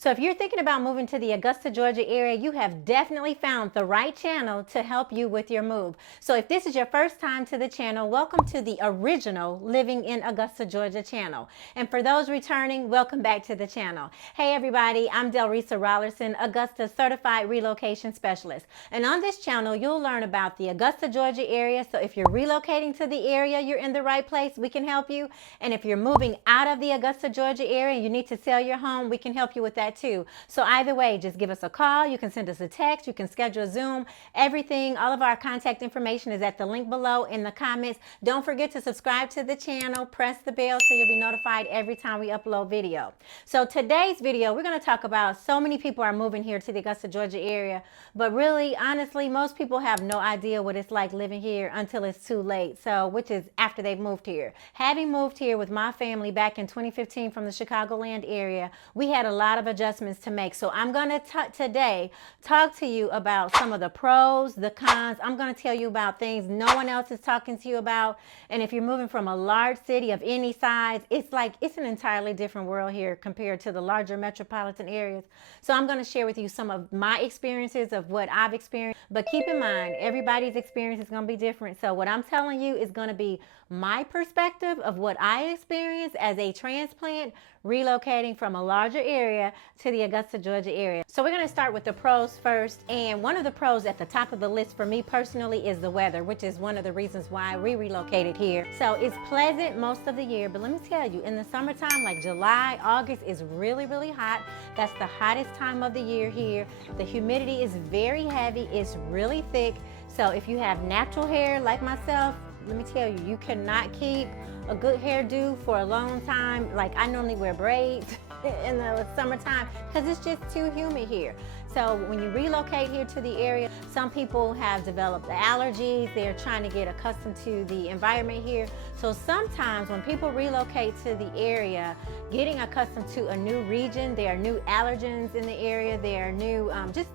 So if you're thinking about moving to the Augusta, Georgia area, you have definitely found the right channel to help you with your move. So if this is your first time to the channel, welcome to the original Living in Augusta, Georgia channel. And for those returning, welcome back to the channel. Hey everybody, I'm Delrisa Rollerson, Augusta Certified Relocation Specialist. And on this channel, you'll learn about the Augusta, Georgia area. So if you're relocating to the area, you're in the right place, we can help you. And if you're moving out of the Augusta, Georgia area and you need to sell your home, we can help you with that too. So either way, just give us a call. You can send us a text. You can schedule a Zoom. Everything, all of our contact information is at the link below in the comments. Don't forget to subscribe to the channel. Press the bell so you'll be notified every time we upload video. So today's video, we're going to talk about so many people are moving here to the Augusta, Georgia area. But really, honestly, most people have no idea what it's like living here until it's too late. So, which is after they've moved here. Having moved here with my family back in 2015 from the Chicagoland area, we had a lot of adjustments to make. So I'm going to today talk to you about some of the pros, the cons. I'm going to tell you about things no one else is talking to you about. And if you're moving from a large city of any size, it's an entirely different world here compared to the larger metropolitan areas. So I'm going to share with you some of my experiences of what I've experienced. But keep in mind, everybody's experience is going to be different. So what I'm telling you is going to be my perspective of what I experienced as a transplant relocating from a larger area to the Augusta, Georgia area. So we're going to start with the pros first. And one of the pros at the top of the list for me personally is the weather, which is one of the reasons why we relocated here. So it's pleasant most of the year, but let me tell you, in the summertime, like July, August is really, really hot. That's the hottest time of the year here. The humidity is very heavy. It's really thick. So if you have natural hair like myself, let me tell you, you cannot keep a good hairdo for a long time. Like I normally wear braids in the summertime because it's just too humid here. So when you relocate here to the area, some people have developed allergies. They're trying to get accustomed to the environment here. So sometimes when people relocate to the area, getting accustomed to a new region, there are new allergens in the area. There are new, just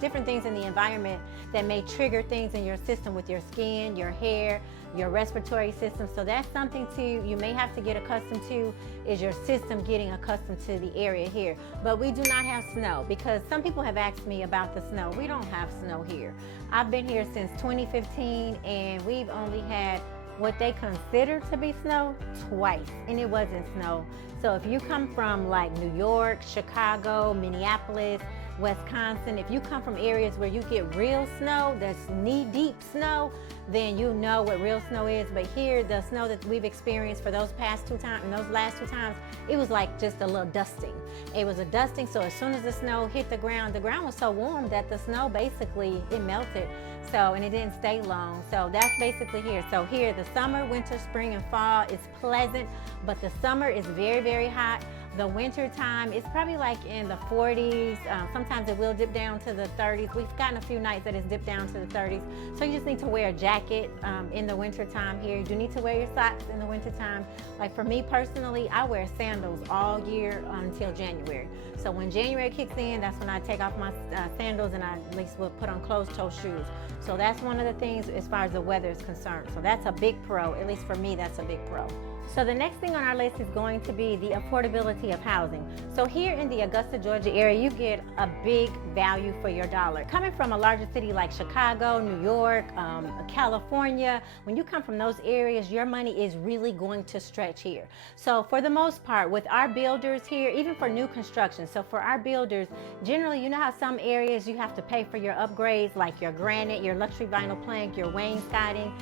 different things in the environment that may trigger things in your system with your skin, your hair, your respiratory system. So that's something you may have to get accustomed to, is your system getting accustomed to the area here. But we do not have snow, because some people have asked me about the snow. We don't have snow here. I've been here since 2015 and we've only had what they consider to be snow twice, and it wasn't snow. So if you come from like New York, Chicago, Minneapolis, Wisconsin, if you come from areas where you get real snow, that's knee-deep snow, then you know what real snow is. But here, the snow that we've experienced for those last two times, it was like just a little dusting. It was a dusting, so as soon as the snow hit the ground was so warm that the snow basically, it melted. So, and it didn't stay long. So that's basically here. So here, the summer, winter, spring, and fall is pleasant, but the summer is very, very hot. The winter time, it's probably like in the 40s. Sometimes it will dip down to the 30s. We've gotten a few nights that it's dipped down to the 30s. So you just need to wear a jacket in the winter time here. You do need to wear your socks in the winter time. Like for me personally, I wear sandals all year until January. So when January kicks in, that's when I take off my sandals and I at least will put on closed-toe shoes. So that's one of the things as far as the weather is concerned. So that's a big pro, at least for me, that's a big pro. So the next thing on our list is going to be the affordability of housing. So here in the Augusta, Georgia area, you get a big value for your dollar. Coming from a larger city like Chicago, New York, California, when you come from those areas, your money is really going to stretch here. So for the most part, with our builders here, even for new construction, so for our builders, generally, you know how some areas you have to pay for your upgrades, like your granite, your luxury vinyl plank, your wainscoting,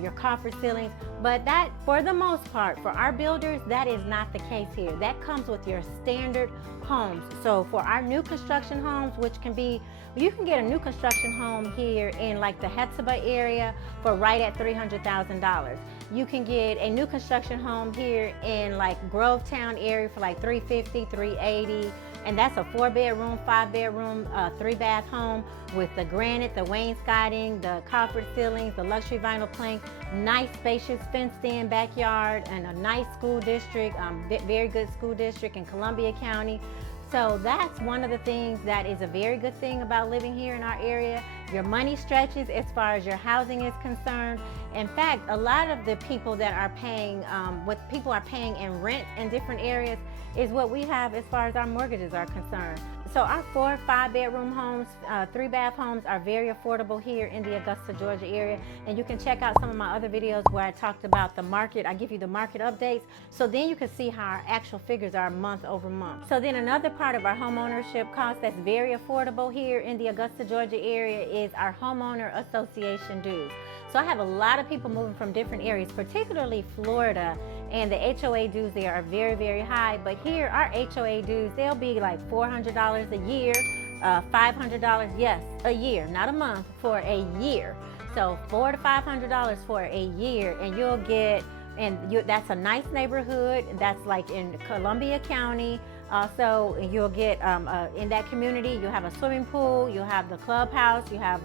your coffer ceilings, but that, for the most part, for our builders, that is not the case here. That comes with your standard homes. So for our new construction homes, which can be, you can get a new construction home here in like the Hetzeba area for right at $300,000. You can get a new construction home here in like Grovetown area for like $350,000, $380,000. And that's a 4-bedroom, 5-bedroom, 3-bath home with the granite, the wainscoting, the coffer ceilings, the luxury vinyl plank, nice spacious fenced-in backyard, and a nice school district, very good school district in Columbia County. So that's one of the things that is a very good thing about living here in our area. your money stretches as far as your housing is concerned. In fact, a lot of the people that are paying, what people are paying in rent in different areas is what we have as far as our mortgages are concerned. So our 4 or 5 bedroom homes, 3 bath homes are very affordable here in the Augusta, Georgia area. And you can check out some of my other videos where I talked about the market. I give you the market updates. So then you can see how our actual figures are month over month. So then another part of our home ownership cost that's very affordable here in the Augusta, Georgia area is our homeowner association dues. So I have a lot of people moving from different areas, particularly Florida, and the HOA dues there are very, very high. But here, our HOA dues, they'll be like $400 a year, $500, yes, a year, not a month, for a year. So $400 to $500 for a year, and you'll get, that's a nice neighborhood. That's like in Columbia County. Also, you'll get in that community, you'll have a swimming pool, you'll have the clubhouse, you have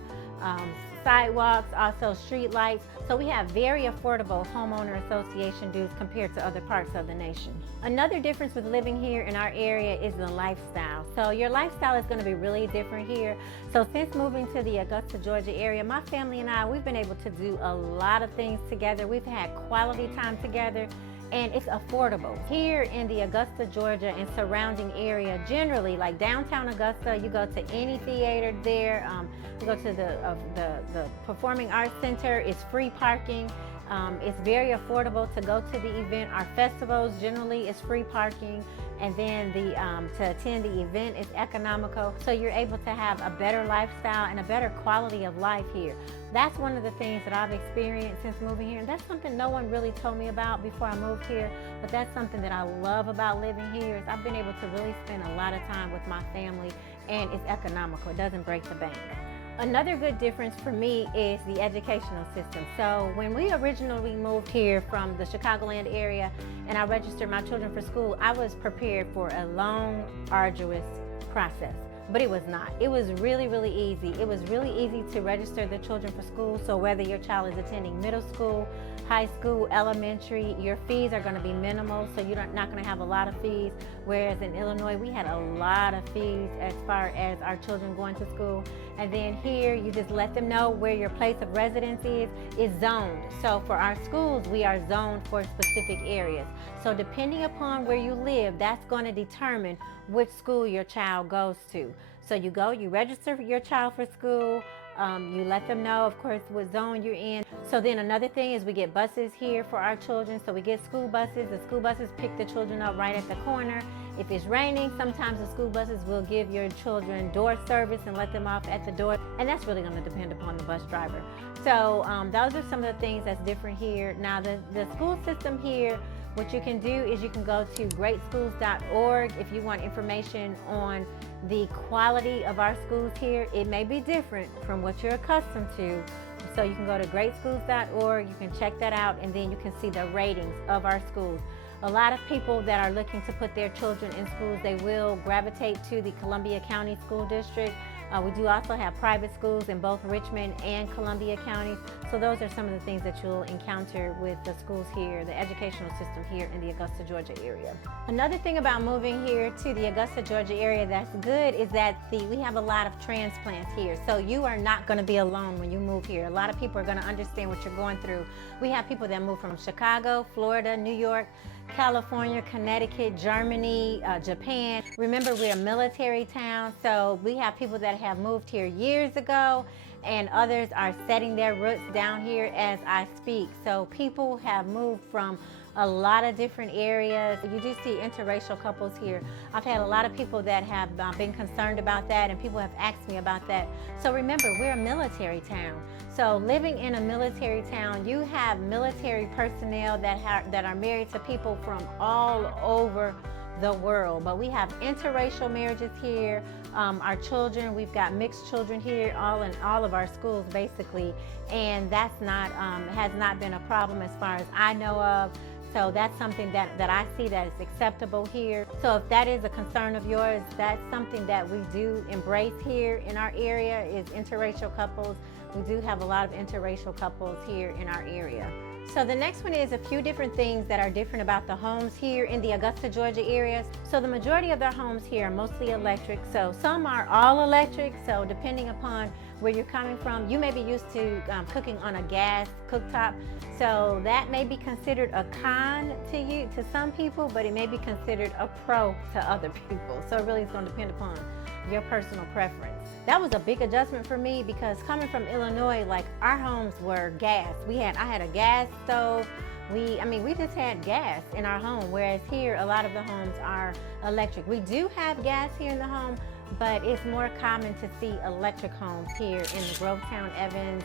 sidewalks, also street lights. So we have very affordable homeowner association dues compared to other parts of the nation. Another difference with living here in our area is the lifestyle. So your lifestyle is going to be really different here. So since moving to the Augusta, Georgia area, my family and I, we've been able to do a lot of things together. We've had quality time together, and it's affordable. Here in the Augusta, Georgia and surrounding area, generally, like downtown Augusta, you go to any theater there, you go to the Performing Arts Center, it's free parking. It's very affordable to go to the event. Our festivals generally is free parking, and then to attend the event is economical. So you're able to have a better lifestyle and a better quality of life here. That's one of the things that I've experienced since moving here, and that's something no one really told me about before I moved here, but that's something that I love about living here is I've been able to really spend a lot of time with my family, and it's economical. It doesn't break the bank. Another good difference for me is the educational system. So when we originally moved here from the Chicagoland area and I registered my children for school, I was prepared for a long, arduous process. But it was not. It was really, really easy. It was really easy to register the children for school. So whether your child is attending middle school, high school, elementary, your fees are going to be minimal. So you're not going to have a lot of fees. Whereas in Illinois, we had a lot of fees as far as our children going to school. And then here, you just let them know where your place of residence is zoned. So for our schools, we are zoned for specific areas. So depending upon where you live, that's going to determine which school your child goes to. So you go, you register your child for school, you let them know, of course, what zone you're in. So then another thing is we get buses here for our children. So we get school buses. The school buses pick the children up right at the corner. If it's raining, sometimes the school buses will give your children door service and let them off at the door. And that's really going to depend upon the bus driver. So those are some of the things that's different here. Now the school system here, what you can do is you can go to greatschools.org if you want information on the quality of our schools here. It may be different from what you're accustomed to. So you can go to greatschools.org, you can check that out, and then you can see the ratings of our schools. A lot of people that are looking to put their children in schools, they will gravitate to the Columbia County School District. We do also have private schools in both Richmond and Columbia counties. So those are some of the things that you'll encounter with the schools here, the educational system here in the Augusta, Georgia area. Another thing about moving here to the Augusta, Georgia area that's good is that we have a lot of transplants here. So you are not going to be alone when you move here. A lot of people are going to understand what you're going through. We have people that move from Chicago, Florida, New York, California, Connecticut, Germany, Japan. Remember, we're a military town, so we have people that have moved here years ago, and others are setting their roots down here as I speak. So people have moved from a lot of different areas. You do see interracial couples here. I've had a lot of people that have been concerned about that, and people have asked me about that. So remember, we're a military town. So living in a military town, you have military personnel that are married to people from all over the world. But we have interracial marriages here. Our children, we've got mixed children here, all in all of our schools basically, and that's not has not been a problem as far as I know of. So that's something that I see that is acceptable here. So if that is a concern of yours, that's something that we do embrace here in our area is interracial couples. We do have a lot of interracial couples here in our area. So the next one is a few different things that are different about the homes here in the Augusta, Georgia area. So the majority of their homes here are mostly electric. So some are all electric. So depending upon where you're coming from, you may be used to cooking on a gas cooktop. So that may be considered a con to you, to some people, but it may be considered a pro to other people. So it really is going to depend upon your personal preference. That was a big adjustment for me because coming from Illinois, like our homes were gas. I had a gas stove. We just had gas in our home, whereas here a lot of the homes are electric. We do have gas here in the home, but it's more common to see electric homes here in the Grovetown, Evans,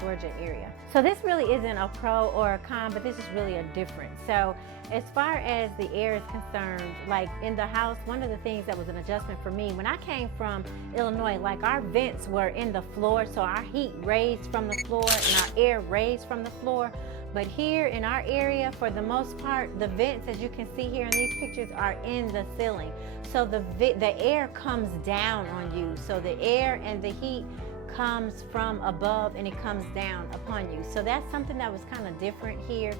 Georgia area. So this really isn't a pro or a con, but this is really a difference. So as far as the air is concerned, like in the house, one of the things that was an adjustment for me, when I came from Illinois, like our vents were in the floor, so our heat raised from the floor and our air raised from the floor. But here in our area, for the most part, the vents, as you can see here in these pictures, are in the ceiling. So the air comes down on you. So the air and the heat comes from above and it comes down upon you. So that's something that was kind of different here.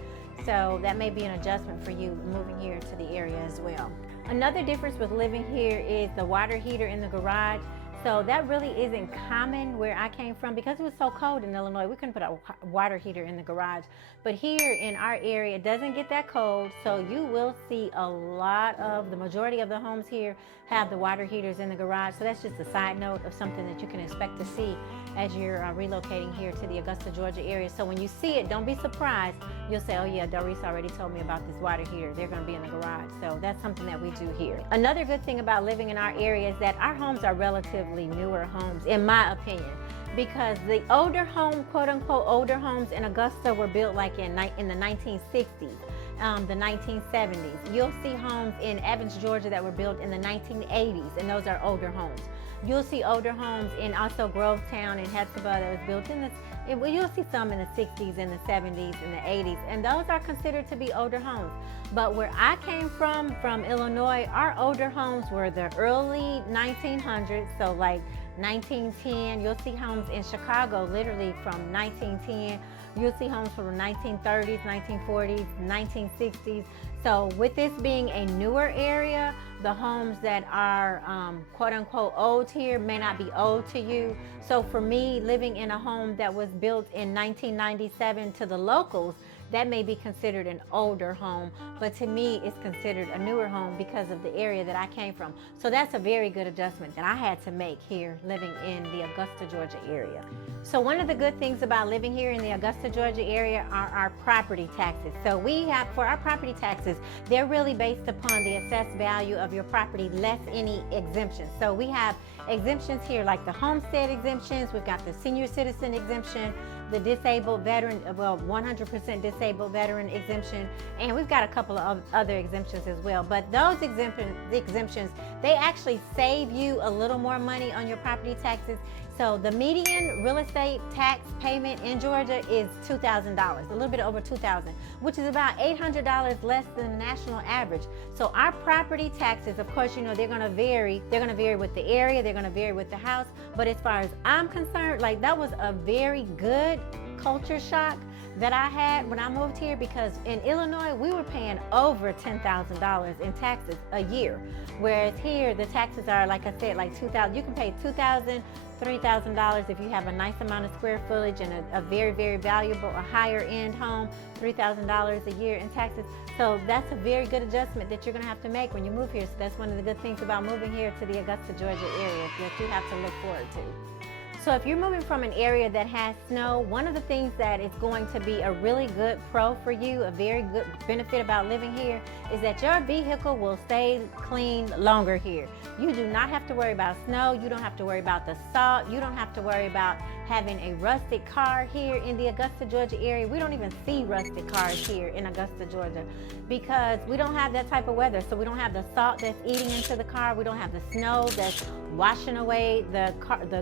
So that may be an adjustment for you moving here to the area as well. Another difference with living here is the water heater in the garage. So that really isn't common where I came from because it was so cold in Illinois. We couldn't put a water heater in the garage. But here in our area, it doesn't get that cold. So you will see the majority of the homes here have the water heaters in the garage. So that's just a side note of something that you can expect to see as you're relocating here to the Augusta, Georgia area. So when you see it, don't be surprised. You'll say, oh yeah, Doris already told me about this water heater. They're going to be in the garage. So that's something that we do here. Another good thing about living in our area is that our homes are relatively newer homes, in my opinion, because the older home, quote unquote, older homes in Augusta were built like in the 1960s, the 1970s. You'll see homes in Evans, Georgia that were built in the 1980s, and those are older homes. You'll see older homes in also Grovetown and Hetzeba that was built in you'll see some in the 60s and the 70s and the 80s, and those are considered to be older homes. But where I came from Illinois, our older homes were the early 1900s, so like 1910. You'll see homes in Chicago literally from 1910. You'll see homes from the 1930s, 1940s, 1960s. So with this being a newer area, the homes that are quote unquote old here may not be old to you. So for me, living in a home that was built in 1997 to the locals, that may be considered an older home, but to me it's considered a newer home because of the area that I came from. So that's a very good adjustment that I had to make here living in the Augusta, Georgia area. So one of the good things about living here in the Augusta, Georgia area are our property taxes. So we have, for our property taxes, they're really based upon the assessed value of your property less any exemptions. So we have exemptions here like the homestead exemptions, we've got the senior citizen exemption, the disabled veteran, 100% disabled veteran exemption, and we've got a couple of other exemptions as well. But those exemptions, they actually save you a little more money on your property taxes. So the median real estate tax payment in Georgia is $2,000, a little bit over $2,000, which is about $800 less than the national average. So our property taxes, of course, you know, they're going to vary. They're going to vary with the area. They're going to vary with the house. But as far as I'm concerned, like that was a very good culture shock that I had when I moved here, because in Illinois we were paying over $10,000 in taxes a year, whereas here the taxes are, like I said, like $2,000. You can pay $2,000, $3,000 if you have a nice amount of square footage and a very, very valuable, a higher end home, $3,000 a year in taxes. So that's a very good adjustment that you're going to have to make when you move here. So that's one of the good things about moving here to the Augusta, Georgia area that you have to look forward to. So if you're moving from an area that has snow, one of the things that is going to be a really good pro for you, a very good benefit about living here, is that your vehicle will stay clean longer here. You do not have to worry about snow. You don't have to worry about the salt. You don't have to worry about having a rusted car here in the Augusta, Georgia area. We don't even see rusted cars here in Augusta, Georgia, because we don't have that type of weather. So we don't have the salt that's eating into the car. We don't have the snow that's washing away the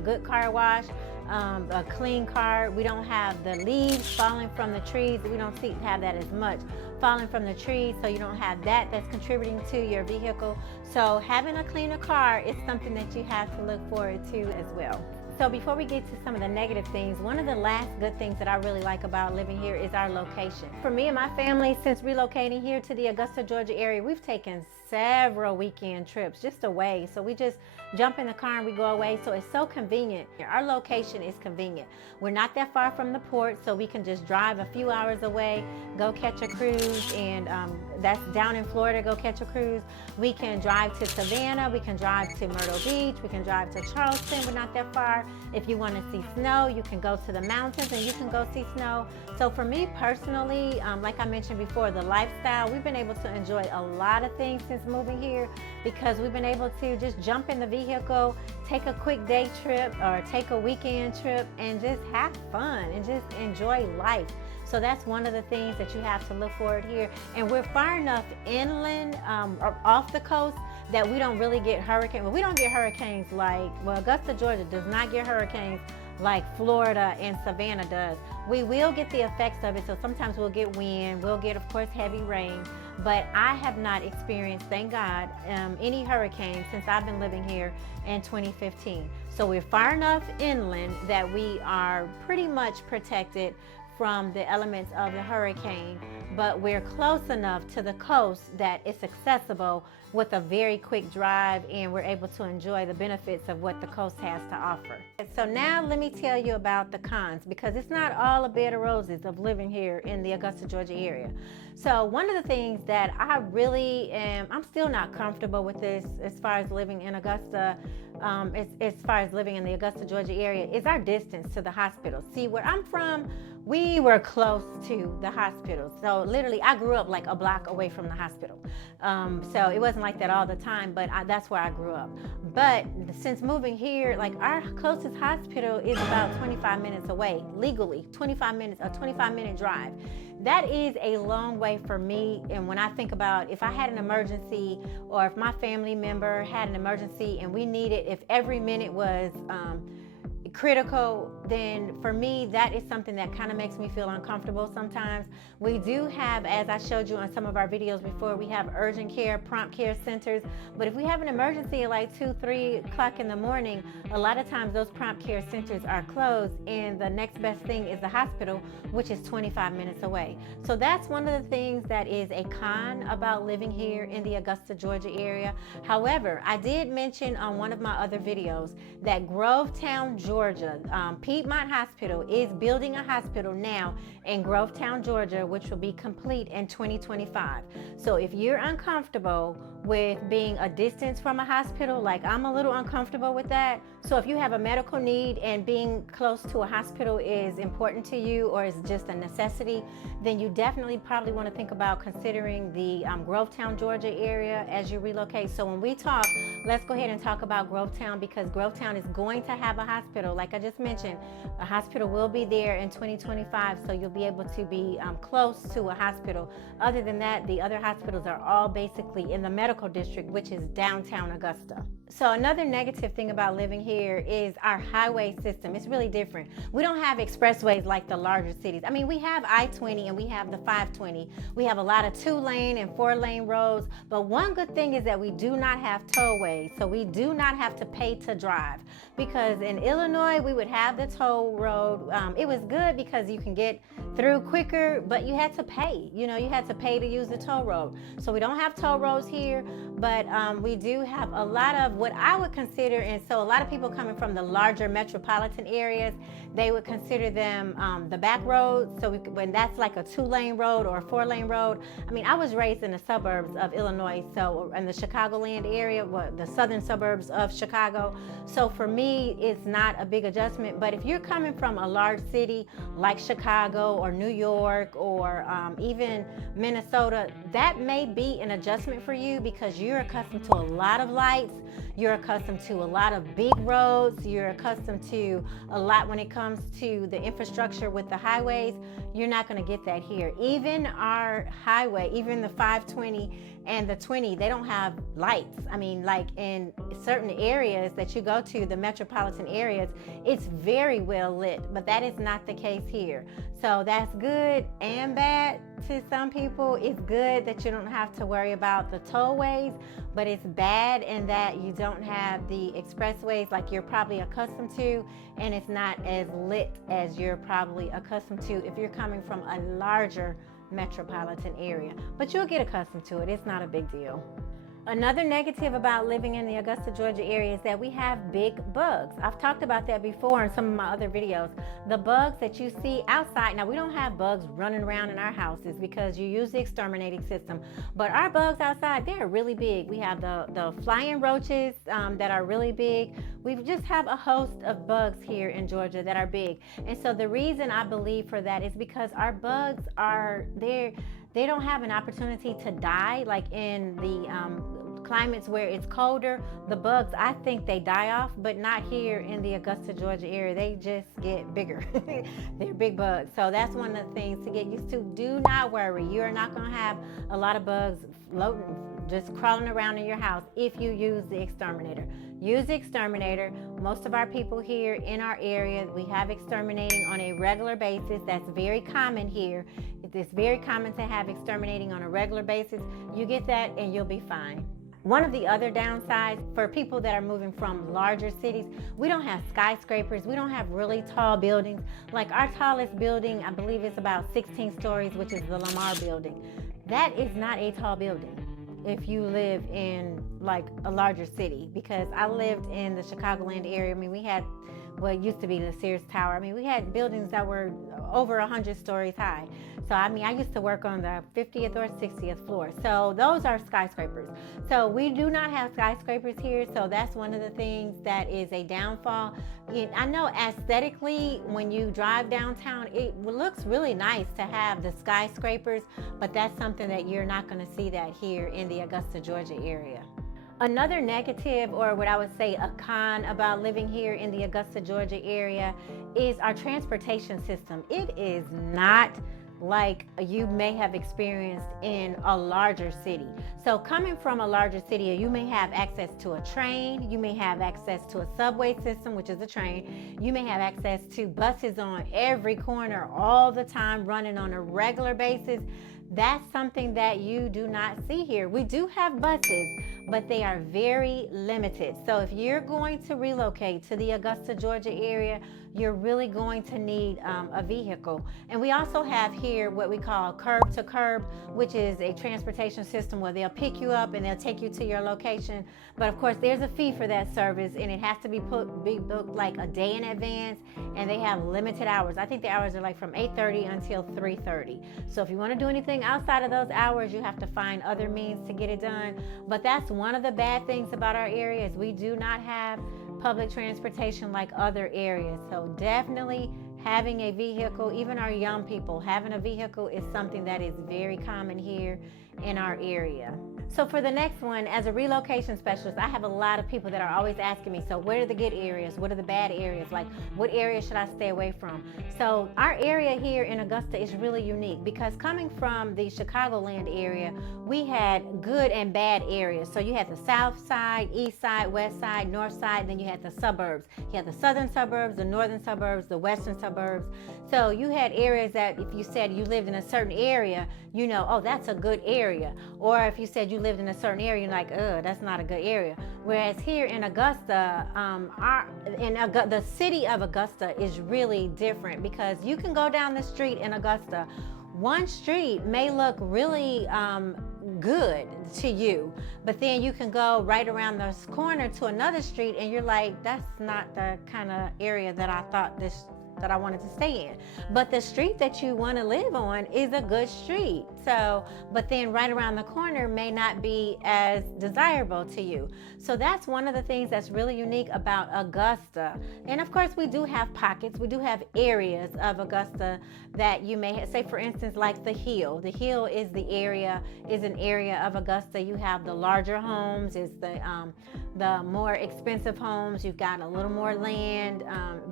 good car wash, a clean car. We don't have the leaves falling from the trees. We don't have that as much falling from the trees, so you don't have that that's contributing to your vehicle. So having a cleaner car is something that you have to look forward to as well. So before we get to some of the negative things, one of the last good things that I really like about living here is our location. For me and my family, since relocating here to the Augusta, Georgia area, we've taken several weekend trips just away. So we just jump in the car and we go away. So it's so convenient. Our location is convenient. We're not that far from the port, so we can just drive a few hours away, go catch a cruise, and that's down in Florida, go catch a cruise. We can drive to Savannah, we can drive to Myrtle Beach, we can drive to Charleston, we're not that far. If you want to see snow, you can go to the mountains and you can go see snow. So for me personally, like I mentioned before, the lifestyle, we've been able to enjoy a lot of things since moving here because we've been able to just jump in the vehicle, take a quick day trip or take a weekend trip and just have fun and just enjoy life. So that's one of the things that you have to look forward here. And we're far enough inland or off the coast that we don't really get hurricanes. Well, we don't get hurricanes like, well, Augusta, Georgia does not get hurricanes like Florida and Savannah does. We will get the effects of it. So sometimes we'll get wind, we'll get, of course, heavy rain. But I have not experienced, thank God, any hurricanes since I've been living here in 2015. So we're far enough inland that we are pretty much protected from the elements of the hurricane, but we're close enough to the coast that it's accessible with a very quick drive, and we're able to enjoy the benefits of what the coast has to offer. So now let me tell you about the cons, because it's not all a bed of roses of living here in the Augusta, Georgia area. So one of the things that I really I'm still not comfortable with this as far as living in Augusta, as far as living in the Augusta, Georgia area, is our distance to the hospital. See, where I'm from, we were close to the hospital. So literally, I grew up like a block away from the hospital. So it wasn't like that all the time, but that's where I grew up. But since moving here, like our closest hospital is about 25 minutes away, legally, 25 minutes, a 25-minute drive. That is a long way for me. And when I think about if I had an emergency or if my family member had an emergency and we needed, if every minute was critical, then for me that is something that kind of makes me feel uncomfortable sometimes. We do have, as I showed you on some of our videos before, we have urgent care, prompt care centers, but if we have an emergency at like 2-3 o'clock in the morning, a lot of times those prompt care centers are closed and the next best thing is the hospital, which is 25 minutes away. So that's one of the things that is a con about living here in the Augusta, Georgia area. However, I did mention on one of my other videos that Grovetown, Georgia, Piedmont Hospital is building a hospital now in Grovetown, Georgia, which will be complete in 2025. So if you're uncomfortable with being a distance from a hospital, like I'm a little uncomfortable with that. So if you have a medical need and being close to a hospital is important to you or is just a necessity, then you definitely probably want to think about considering the Grovetown, Georgia area as you relocate. So when we talk, let's go ahead and talk about Grovetown, because Grovetown is going to have a hospital. Like I just mentioned, a hospital will be there in 2025, so you'll be able to be close to a hospital. Other than that, the other hospitals are all basically in the medical district, which is downtown Augusta. So another negative thing about living here is our highway system. It's really different. We don't have expressways like the larger cities. I mean, we have I-20 and we have the 520. We have a lot of 2-lane and 4-lane roads, but one good thing is that we do not have tollways. So we do not have to pay to drive, because in Illinois, we would have the toll road. It was good because you can get through quicker, but you had to pay. You know, you had to pay to use the toll road. So we don't have toll roads here, but we do have a lot of what I would consider, and so a lot of people coming from the larger metropolitan areas, they would consider them the back roads. So when that's like a 2-lane road or a 4-lane road. I mean, I was raised in the suburbs of Illinois, so in the Chicagoland area, the southern suburbs of Chicago. So for me, it's not a big adjustment. But if you're coming from a large city like Chicago or New York or even Minnesota, that may be an adjustment for you because you're accustomed to a lot of lights. You're accustomed to a lot of big roads. You're accustomed to a lot when it comes to the infrastructure with the highways. You're not going to get that here. Even our highway, even the 520 and the 20, they don't have lights. I mean, like in certain areas that you go to, the metropolitan areas, it's very well lit, but that is not the case here. So that's good and bad to some people. It's good that you don't have to worry about the tollways, but it's bad in that you don't have the expressways like you're probably accustomed to, and it's not as lit as you're probably accustomed to if you're coming from a larger metropolitan area. But you'll get accustomed to it. It's not a big deal. Another negative about living in the Augusta, Georgia area is that we have big bugs. I've talked about that before in some of my other videos. The bugs that you see outside, now we don't have bugs running around in our houses because you use the exterminating system, but our bugs outside, they're really big. We have the flying roaches that are really big. We just have a host of bugs here in Georgia that are big. And so the reason I believe for that is because our bugs are there. They don't have an opportunity to die like in the climates where it's colder. The bugs, I think they die off, but not here in the Augusta, Georgia area. They just get bigger. They're big bugs. So that's one of the things to get used to. Do not worry. You're not going to have a lot of bugs floating, just crawling around in your house if you use the exterminator. Use the exterminator. Most of our people here in our area, we have exterminating on a regular basis. That's very common here. It's very common to have exterminating on a regular basis. You get that and you'll be fine. One of the other downsides for people that are moving from larger cities, we don't have skyscrapers. We don't have really tall buildings. Like our tallest building, I believe it's about 16 stories, which is the Lamar building. That is not a tall building if you live in like a larger city, because I lived in the Chicagoland area. I mean, we had what used to be the Sears Tower. I mean, we had buildings that were over 100 stories high. So, I mean, I used to work on the 50th or 60th floor. So those are skyscrapers. So we do not have skyscrapers here. So that's one of the things that is a downfall. I know aesthetically, when you drive downtown, it looks really nice to have the skyscrapers, but that's something that you're not going to see that here in the Augusta, Georgia area. Another negative, or what I would say a con about living here in the Augusta, Georgia area is our transportation system. It is not like you may have experienced in a larger city. So coming from a larger city, you may have access to a train, you may have access to a subway system, which is a train, you may have access to buses on every corner all the time, running on a regular basis. That's something that you do not see here. We do have buses, but they are very limited. So if you're going to relocate to the Augusta, Georgia area, you're really going to need a vehicle. And we also have here what we call curb to curb, which is a transportation system where they'll pick you up and they'll take you to your location. But of course, there's a fee for that service, and it has to be booked like a day in advance, and they have limited hours. I think the hours are like from 8:30 until 3:30. So if you want to do anything outside of those hours, you have to find other means to get it done. But that's one of the bad things about our area is we do not have public transportation like other areas. So definitely having a vehicle, even our young people, having a vehicle is something that is very common here in our area. So for the next one, as a relocation specialist, I have a lot of people that are always asking me, so what are the good areas? What are the bad areas? Like, what areas should I stay away from? So our area here in Augusta is really unique because coming from the Chicagoland area, we had good and bad areas. So you had the south side, east side, west side, north side, then you had the suburbs. You had the southern suburbs, the northern suburbs, the western suburbs. So you had areas that if you said you lived in a certain area, you know, oh, that's a good area. Or if you said you lived in a certain area, you're like, that's not a good area. Whereas here in Augusta, the city of Augusta is really different because you can go down the street in Augusta. One street may look really good to you, but then you can go right around this corner to another street and you're like, that's not the kind of area that I thought that I wanted to stay in. But the street that you want to live on is a good street. So, but then right around the corner may not be as desirable to you. So that's one of the things that's really unique about Augusta. And of course, we do have pockets. We do have areas of Augusta that you may have, say for instance, like the Hill. The Hill is an area of Augusta. You have the larger homes, is the more expensive homes. You've got a little more land,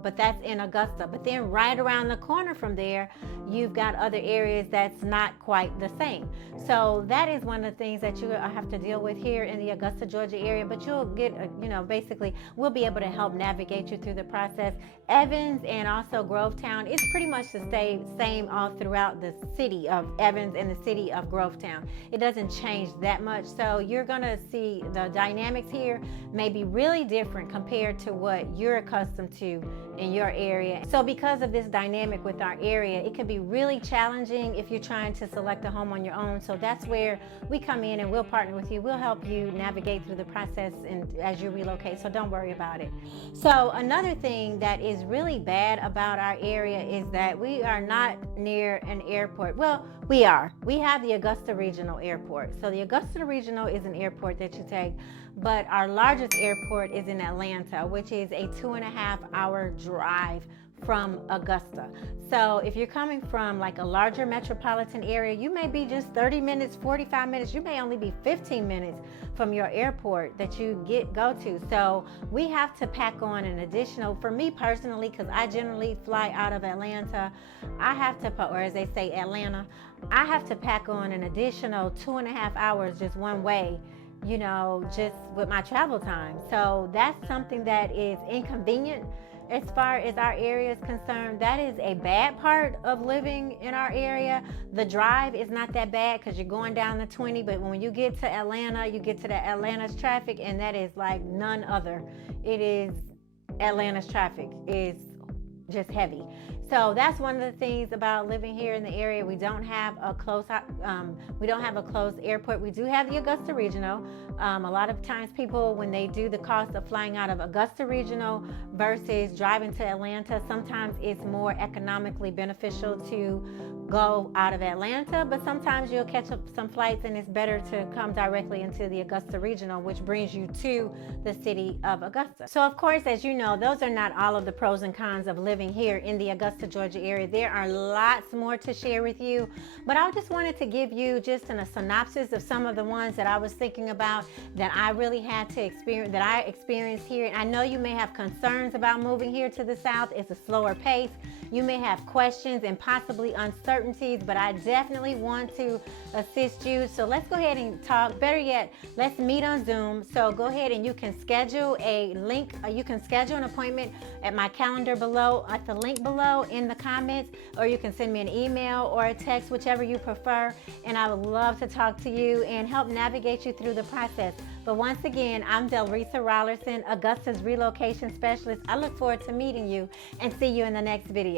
but that's in Augusta. But then right around the corner from there, you've got other areas that's not quite the same. So that is one of the things that you have to deal with here in the Augusta, Georgia area. But you'll get, basically, we'll be able to help navigate you through the process. Evans and also Grovetown is pretty much the same all throughout the city of Evans and the city of Grovetown. It doesn't change that much. So you're going to see the dynamics here may be really different compared to what you're accustomed to in your area. So because of this dynamic with our area, it can be really challenging if you're trying to select a home on your own. So that's where we come in and we'll partner with you. We'll help you navigate through the process and as you relocate. So don't worry about it. So another thing that is really bad about our area is that we are not near an airport. Well, we are. We have the Augusta Regional Airport. So the Augusta Regional is an airport that you take, but our largest airport is in Atlanta, which is a 2.5-hour drive from Augusta. So if you're coming from like a larger metropolitan area, you may be just 30 minutes, 45 minutes. You may only be 15 minutes from your airport that you go to. So we have to pack on an additional, for me personally, because I generally fly out of Atlanta, I have to, or as they say, Atlanta, I have to pack on an additional 2.5 hours just one way, just with my travel time. So that's something that is inconvenient. As far as our area is concerned, that is a bad part of living in our area. The drive is not that bad because you're going down the 20, but when you get to Atlanta, you get to the Atlanta's traffic, and that is like none other. It is Atlanta's traffic is just heavy. So that's one of the things about living here in the area. We don't have a close airport. We do have the Augusta Regional. A lot of times people, when they do the cost of flying out of Augusta Regional versus driving to Atlanta, sometimes it's more economically beneficial to go out of Atlanta, but sometimes you'll catch up some flights and it's better to come directly into the Augusta Regional, which brings you to the city of Augusta. So of course, as you know, those are not all of the pros and cons of living here in the Augusta, Georgia area. There are lots more to share with you, but I just wanted to give you just a synopsis of some of the ones that I was thinking about that I really had to experience, that I experienced here. And I know you may have concerns about moving here to the South. It's a slower pace. You may have questions and possibly uncertainties, but I definitely want to assist you. So let's go ahead and talk. Better yet, let's meet on Zoom. So go ahead and you can schedule a link. You can schedule an appointment at my calendar below, at the link below in the comments, or you can send me an email or a text, whichever you prefer. And I would love to talk to you and help navigate you through the process. But once again, I'm Delrisa Rollerson, Augusta's relocation specialist. I look forward to meeting you and see you in the next video.